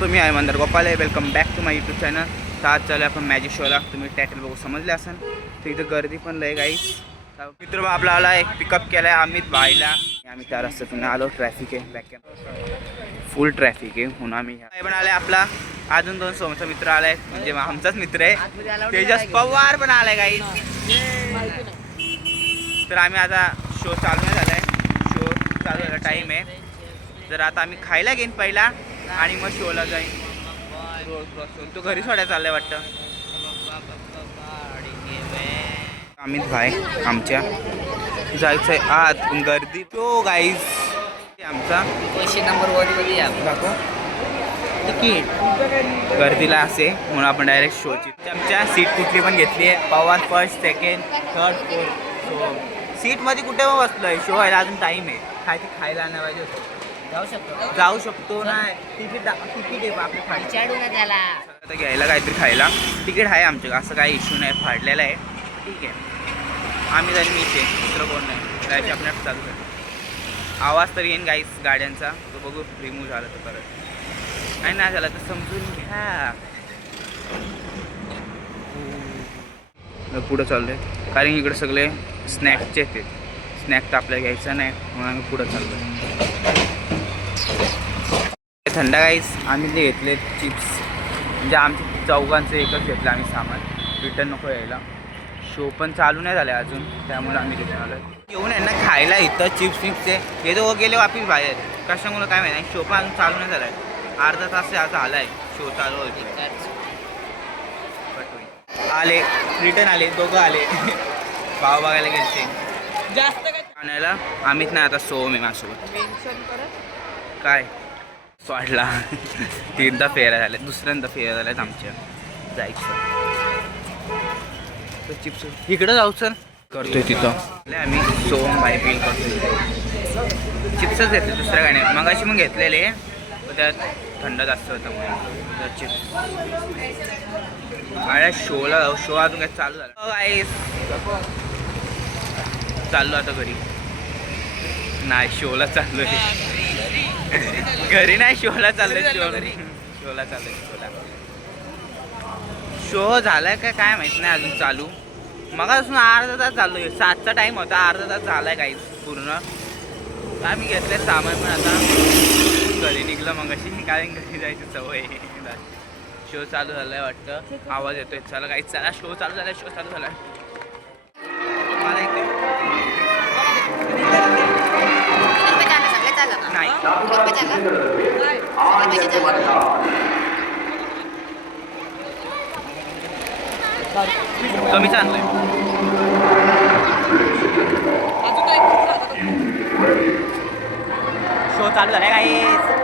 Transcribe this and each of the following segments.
तुम्ही आहे मंदार गोपाल आहे. Welcome back to my YouTube channel. तर आज चालू आपण मॅजिक शोला. तुम्ही टायटल बघू समजले असेल. तर इथं गर्दी पण लय गाईस. मित्र आपल्याला एक पिकअप केला आहे अमित भाईला. आम्ही 4 वाजता आलो. ट्रॅफिक आहे बॅक फुल ट्रॅफिक आहे म्हणून आम्ही पण आले. आपला अजून 2 सोमचा मित्र आलाय म्हणजे आमचाच मित्र आहे तेजस पवार पण आलाय गाईस. तर आम्ही आता शो चालू नाही झालाय. शो चालू झाला टाईम आहे. जर आता आम्ही खायला घेईन पहिला आणि मग शोला जाईन. रोड क्रॉस होऊन तो घरी सोडायला चाललाय वाटतं. अमित भाई आमच्या जायचं आहे आत गर्दी तो गाईज. आमचा क्वेश्चन नंबर 1 मध्ये दाखव तिकीट गर्दीला असे म्हणून आपण डायरेक्ट शोची आमच्या सीट कुठली पण घेतली आहे. पवार first second third fourth. Show सीटमध्ये कुठे पण बसलोय. शो व्हायला अजून टाईम आहे. खायला आणलं पाहिजे होतं. जाऊ शकतो नाही. तिकीट आहे आपली त्याला आता घ्यायला काहीतरी खायला. तिकीट आहे आमच्या असं काही इश्यू नाही. फाडलेला आहे ठीक आहे. आम्ही जाईल मीच आहे दुसरं कोण नाही. जायचे आपल्या चालू आहे. आवाज तर येईन गाईस गाड्यांचा. तो बघू रिमूव्ह झाला तर परत आणि नाही झाला तर समजून घ्या. पुढं चाललो आहे कारण इकडे सगळे स्नॅक्सचे आहेत. स्नॅक तर आपल्याला घ्यायचा नाही म्हणून आम्ही पुढं चाललो आहे. थंड गाईस आम्ही ते घेतले चिप्स म्हणजे आमच्या चौघांचं एकच घेतलं आम्ही सामान. रिटर्न नको यायला. शो पण चालू नाही झाला अजून त्यामुळे आम्ही रिटर्न आलो. येऊन आहे ना खायला इथं चिप्स विप्सचे हे दोघं गेले वापिस बाहेर कशामुळं काय माहिती नाही. शो पण अजून चालू नाही झाला आहे. अर्धा तास आता आला आहे. शो चालू होतो आले रिटर्न आले दोघं आले. भाव बघायला गेलते जास्त काय आणायला. आम्हीच नाही आता सोम आहे माझ्यासोबत काय वाटला. 3दा फेऱ्या झाल्या. दुसऱ्यांदा फेऱ्या झाल्यात आमच्या. जायचं चिप्स इकडं जाऊ सर करतोय तिथं आम्ही सोम बाय बिल करतोय. चिप्सच घेतले दुसऱ्या गाणे मग अशी मग घेतलेले त्यात थंड जास्त होतं म्हणून चिप्स. अरे शोला जाऊ. शो अजून काय चालू झाला आहे. चाललो आता घरी नाही. शोला चाललो आहे घरी नाही. शोला चाललोय. शोला चाललोय. शो झालाय का काय माहित नाही अजून चालू. मग अजून अर्धा तास चालू आहे. 7चा टाईम होता. अर्धा तास झालाय काही पूर्ण. आम्ही घेतलंय सामान पण आता घरी निघलं मग अशी कारण घरी जायची सवय. शो चालू झालाय वाटतं. आवाज येतोय. चला काही चला शो चालू झालाय. शो चालू झालाय. मला इथे नाही कमी चाललोय. शो चालू झालाय गाईस.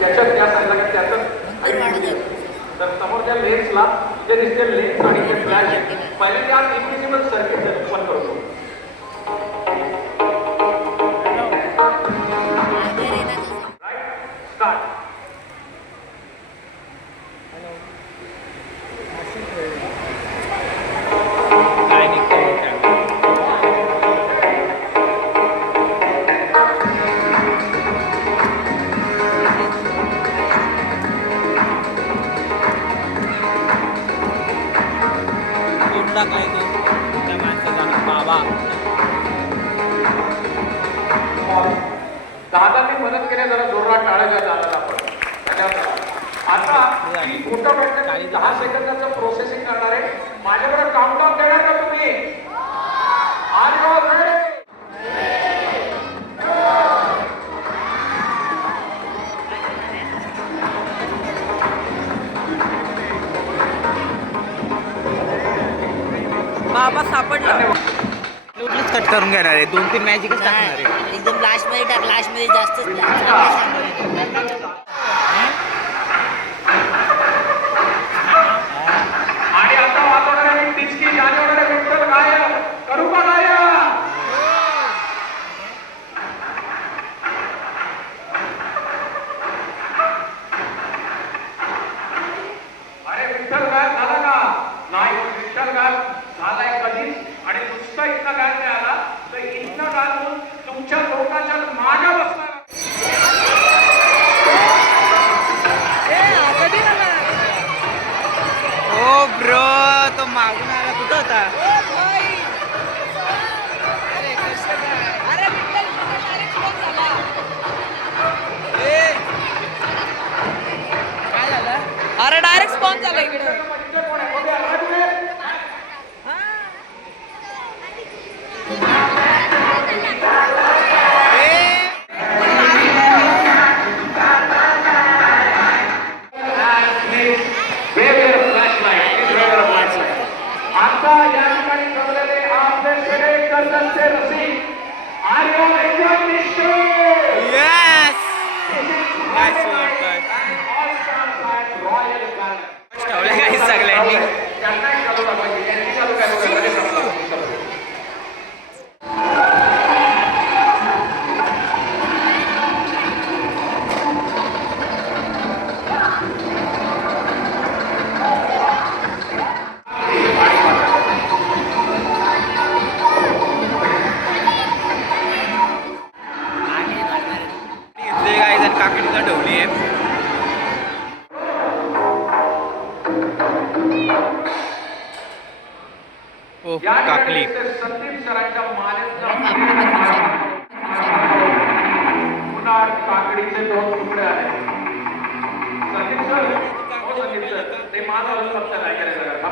त्याच्यात त्या सांगला त्याचं नंतर वाढत आहे. तर समोरच्या लेन्सला जे दिसते लेन्स आणि ते फ्लॅश आहे पहिले त्या इन्व्हिजिबल सर्किट ओपन करतो अर्धे रेनाचं राईट स्टार्ट काय निघतं टाकलाय तो त्या माणसाचा बाबा. दादांनी मदत केली जरा जोरात टाळायला दादाला आपण धन्यवाद. आता ही फोटो भेटण्यासाठी 10 सेकंदाचं प्रोसेसिंग करणार आहे माझ्याकडे काउंटडाऊन देणार का तुम्ही आणि बाबा सापडला. एवढंच कट करून घेणार आहे 2-3 मॅजिकच टाकणार आहे. नाही, एकदम लास्ट मध्ये टाक. लास्ट मध्ये जास्त आणि आता वाजवणार आहे टिचकी गाणी होणार आहे विठ्ठल गाय करू का गाय अरे विठ्ठल गाय झाला का नाही विठ्ठल गाय झालाय कधीच आणि नुसता इतका गाय नाही आला तर इतका गाय होऊन तुमच्या लोकांच्या मागे बसणार ओ ब्रो तो मागून आला कुठं होता. काय झालं. अरे डायरेक्ट स्पॉन झाला इकडे. आता या ठिकाणी जमलेले आपले सगळे कर्जतचे रसिक आर्य वैद्यनिष्ठ येस काय सुरतोय रॉयल गार्डन ठेवलं काही सगळ्यांनी. त्यांनाही चालू पाहिजे त्यांनी चालू काय घेतले काही जण काकडीला ठेवली आहे. ओ या काकली ठिकाणी संदीप सरांच्या मालेचा पुन्हा काकडीचे 2 तुकडे आले संदीप सर हो संदीप सर ते माझा फक्त काय करायचं का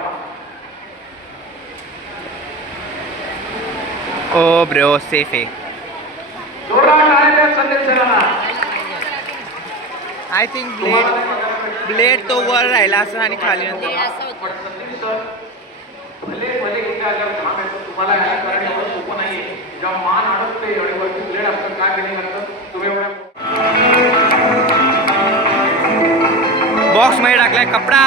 ओ ब्रो सेफ आहे. जोरात टाळ्या संदीप सरांना आय थिंक ब्लेड तो वर राहिला असं आणि खाली नंतर पण संदीप सर भले भले इथे आल्यावर काम आहे तुम्हाला हे करायला एवढं सोपं नाहीये जेव्हा मान अडकते एवढे वरती ब्लेड असतं काय केले लागतं तुम्ही एवढ्या बॉक्स मध्ये टाकलाय कपडा.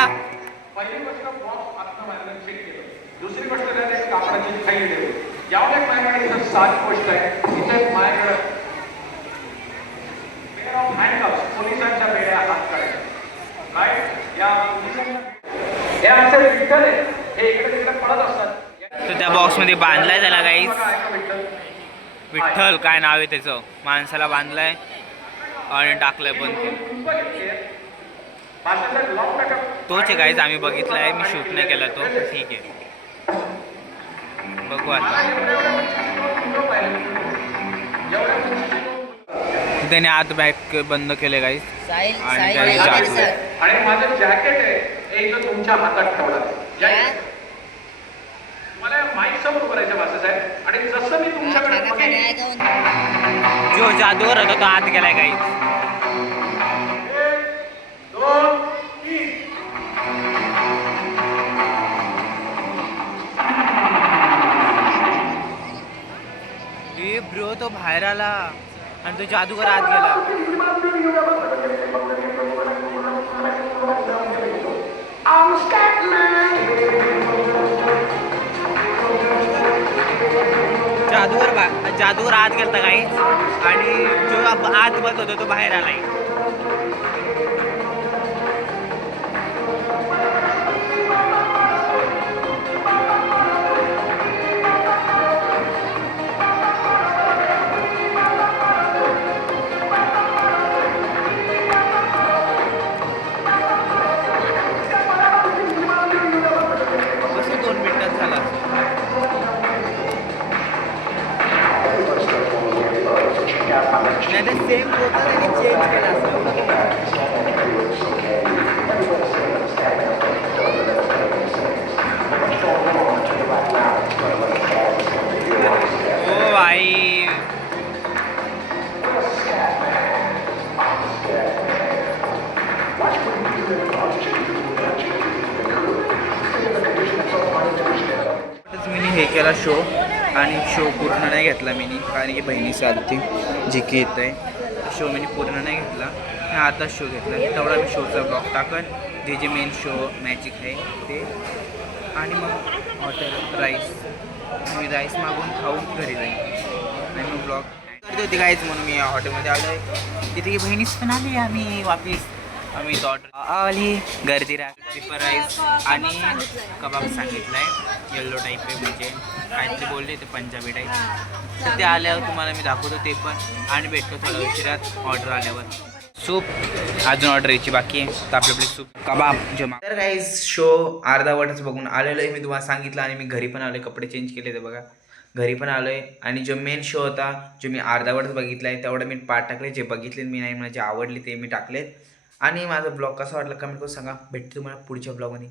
पहिली गोष्ट बॉक्स आत्ता माझ्याकडे चेक केलं दुसरी गोष्ट काय कापडाची फाईल ठेवली यावर एक माझ्याकडे इथं साधी गोष्ट आहे इथे माझ्याकडे पेअर ऑफ हँडकप्स पोलिसांच्या बेड्या हात काढायच्या राईट या पोलिसांच्या हे आमचे विठ्ठल आहे हे इकडे तिकडे पडत असतात तो त्या बॉक्स मध्ये बांधलाय त्याला काही बघा, ऐका विठ्ठल विठ्ठल काय नाव आहे त्याचं माणसाला बांधलाय आणि टाकलंय बंद केलं. तोच आहे गाईज आम्ही बघितलाय मी शूट नाही केला तो ठीक आहे बघू आता. त्याने आत बॅग बंद केले गाईज साहिल आणि साहिल काही नाही जादू. केलं सर. आणि माझं जॅकेट आहे हे इथं तुमच्या हातात ठेवलं आहे. जॅकेट मला माईक समोर करायचं वाचत आहे आणि जसं मी तुमच्याकडे खाना खाणे आहे बघेन, का? जो जादूवर होता तो आत गेलाय गाईज. 1, 2, 3 तो बाहेर आला आणि तो जादूगर आत गेला. जादूगर आत गेलता काही आणि जो आत बंद होता तो बाहेर आलाय. कसं 2 मिनिटात झाला. नाही सेम होता आणि चेंज केला ओ भाई. मी हे केला शो आणि शो पूर्ण नाही घेतला मी कारण की बहिणी सारखी जी की येत आहे शो मी पूर्ण नाही घेतला. आता शो घेतला तेवढा मी शोचा ब्लॉग टाकन जे मेन शो मॅजिक आहे ते. आणि मग हॉटेल मी राईस मागून खाऊन घरी जाईन आणि मग ब्लॉग करते होती काहीच म्हणून मी हॉटेलमध्ये आलो आहे. तिथे की बहिणीच पण आली आम्ही वापिस. आम्ही तो ऑर्डर आली गर्दी राहते पेपर राईस आणि कबाब सांगितलं आहे येल्लो टाईप आहे म्हणजे काहीतरी बोलले ते पंजाबी टाईप. तर ते आल्यावर तुम्हाला मी दाखवतो ते पण आणि भेटतो थोड्या उशिरात ऑर्डर आल्यावर. सूप अजून ऑर्डर यायची बाकी आहे तर आपल्याकडे सूप कबाब जमा. तर गाईज शो अर्धावटच बघून आलेलो आहे मी तुम्हाला सांगितलं आणि मी घरी पण आलो आहे कपडे चेंज केले ते बघा घरी पण आलो आहे. आणि जो मेन शो होता जो मी अर्धावटच बघितला आहे तेवढं मी पार्ट टाकले जे बघितले मी नाही मला जे आवडले ते मी टाकलेत. आणि माझा ब्लॉग कसा वाटला कमेंट करून सांगा. भेटते तुम्हाला पुढच्या ब्लॉगमध्ये.